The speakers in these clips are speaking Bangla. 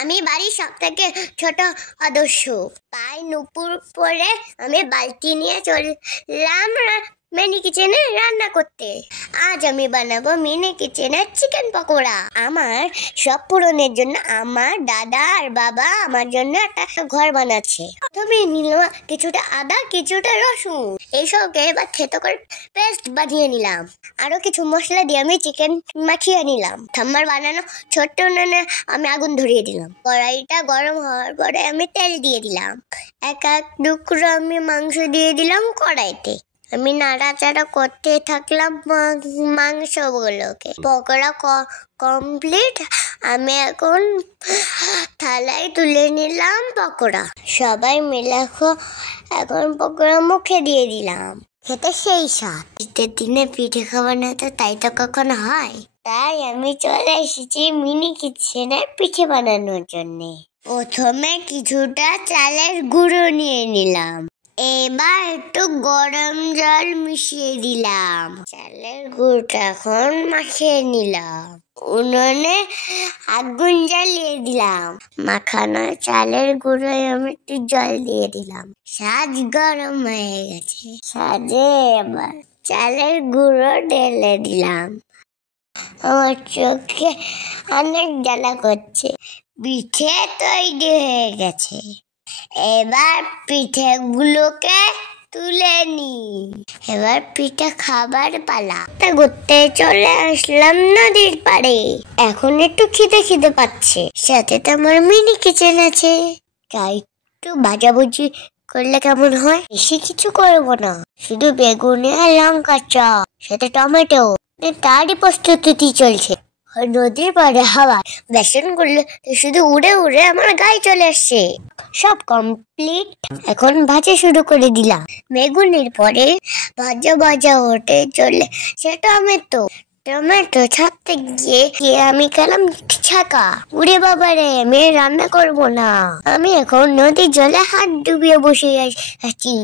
আমি বাড়ির সবথেকে ছোট সদস্য, তাই নুপুর পরে আমি বালতি নিয়ে চললাম মিনি কিচেনে রান্না করতে। আজ আমি বানাবো মিনি কিচেনের চিকেন পকোড়া। আমার সব পূরণের জন্য আমার দাদা আর বাবা আমার জন্য একটা ঘর বানাচ্ছে। তুমি নিলাম কিছুটা আদা, কিছুটা রসুন, এইসবকে এবার থেতো করে পেস্ট বানিয়ে নিলাম। আরো কিছু মশলা দিয়ে আমি চিকেন মাখিয়ে নিলাম। ঠাম্মার বানানো ছোট্ট উনুনে আমি আগুন ধরিয়ে দিলাম। কড়াইটা গরম হওয়ার পরে আমি তেল দিয়ে দিলাম। এক এক টুকরো আমি মাংস দিয়ে দিলাম কড়াইতে। আমি নাড়াচাড়া করতে থাকলাম মাংসগুলোকে। পকোড়া কমপ্লিট। আমি এখন থালায় তুলে নিলাম পকোড়া। সবাই মিলে এখন পকোড়া মুখে দিয়ে দিলাম। খেতে সেই স্বাদ। শীতের দিনে পিঠে খাবার না তো তাই তো কখনো হয়। তাই আমি চলে এসেছি মিনি কিচেনে পিঠে বানানোর জন্য। প্রথমে কিছুটা চালের গুঁড়ো নিয়ে নিলাম। এবার একটু গরম জল মিশিয়ে দিলাম। চালের গুঁড়োটা এখন মাখিয়ে নিলাম। উনুনে আগুন জ্বালিয়ে দিলাম। মাখানো চালের গুঁড়োয় আমি একটু জল দিয়ে দিলাম। সাজ গরম হয়ে গেছে। সাজে এবার চালের গুঁড়ো ঢেলে দিলাম। আমার চোখে অনেক জ্বালা করছে। পিঠে তৈরি হয়ে গেছে। এবার পিঠেগুলোকে তুলে নি। এবার পিঠে খাবার পালা। ঘুরতে চলে আসলাম নদীর পাড়ে। এখন একটু খিদে পাচ্ছে। সাথে তো আমার মিনি কিচেন আছে। তাই একটু ভাজাভুজি করলে কেমন হয়? বেশি কিছু করবো না, শুধু বেগুনি আর লঙ্কা চপ, সাথে টমেটো। তারই প্রস্তুতি চলছে। নদীর পাড়ে হাওয়া বেসন করলে শুধু উড়ে উড়ে আমার গায়ে চলে আসছে। সব কমপ্লিট। এখন ভাজা শুরু করে দিলাম। বেগুনের পরে ভাজা ওঠে চলে সে টমেটো ছাড়তে গিয়ে আমি খেলাম ছাকা। উড়ে বাবারে, আমি রান্না করব না। আমি এখন নদীর জলে হাত ডুবিয়ে বসে আছি।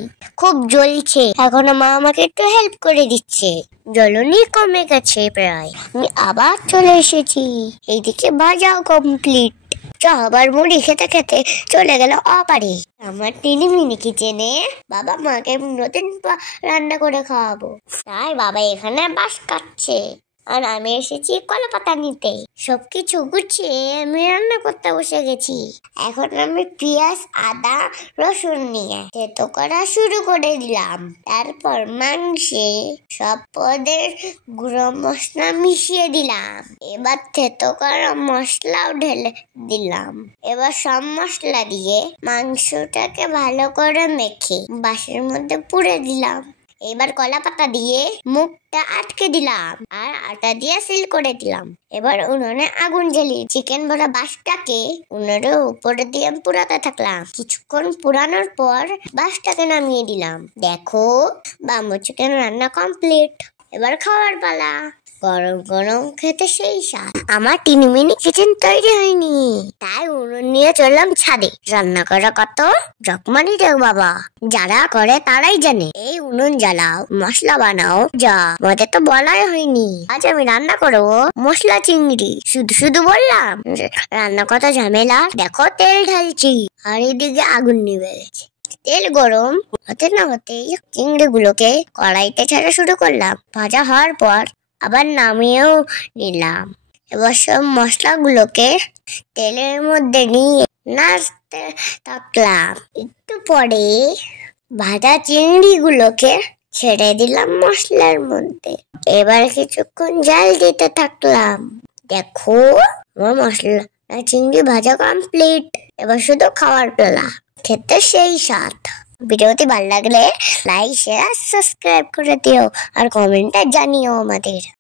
খুব জ্বলছে। এখন মা আমাকে একটু হেল্প করে দিচ্ছে। জ্বলনি কমে গেছে প্রায়। আমি আবার চলে এসেছি। এইদিকে ভাজাও কমপ্লিট। আবার মুড়ি খেতে খেতে চলে গেল অপারে। আমার মিনি কিচেনে বাবা মাকে নতুন রান্না করে খাওয়াবো। তাই বাবা এখানে বাস কাটছে আর আমি এসেছি কলা পাতা নিতে। সবকিছু গুছিয়ে আমি রান্না করতে বসে গেছি। এখন আমি পেঁয়াজ, আদা, রসুন নিয়ে থেতো করা শুরু করে দিলাম। তারপর মাংসে সব পদের গুঁড়ো মশলা মিশিয়ে দিলাম। এবার থেতো করা মশলাও ঢেলে দিলাম। এবার সব মশলা দিয়ে মাংসটাকে ভালো করে মেখে বাঁশের মধ্যে পুড়ে দিলাম। এবার কলা পাতা দিয়ে মুখটা আটকে দিলাম আর আটা দিয়ে সিল করে দিলাম। এবার উনুনে আগুন জ্বালিয়ে চিকেন ভরা বাঁশটাকে উনুনের উপরে দিয়ে পুরাতে থাকলাম। কিছুক্ষণ পুরানোর পর বাঁশটাকে নামিয়ে দিলাম। দেখো, বাম্বু চিকেন রান্না কমপ্লিট। এবার খাওয়ার পালা। গরম গরম খেতে সেই স্বাদ। আমার মিনি কিচেন তৈরি হয়নি, তাই উনুন নিয়ে চললাম ছাদে। রান্না করা কত জকমানি রে বাবা, যারা করে তারাই জানে। এই উনুন জ্বালাও, মশলা বানাও, যা মতে তো বলাই হয়নি। আজ আমি রান্না করবো মশলা চিংড়ি। শুধু বললাম, রান্না কত ঝামেলা। দেখো তেল ঢালছি আর এদিকে আগুন নিভে গেছে। তেল গরম হতে না হতেই চিংড়ি গুলোকে কড়াইতে ছাড়া শুরু করলাম। ভাজা হওয়ার পর আবার নামিয়েও নিলাম। এবার সব মশলাগুলোকে তেলের মধ্যে নিয়ে নাড়তে থাকলাম। একটু পরে ভাজা চিংড়িগুলোকে ছেড়ে দিলাম মশলার মধ্যে। এবার কিছুক্ষণ জাল দিতে থাকলাম। দেখো, আমার মশলা চিংড়ি ভাজা কমপ্লিট। এবার শুধু খাওয়ার পালা। খেতে সেই স্বাদ। ভিডিওটি ভালো লাগলে লাইক, শেয়ার, সাবস্ক্রাইব করে দিও আর কমেন্টে জানিও আমাদের।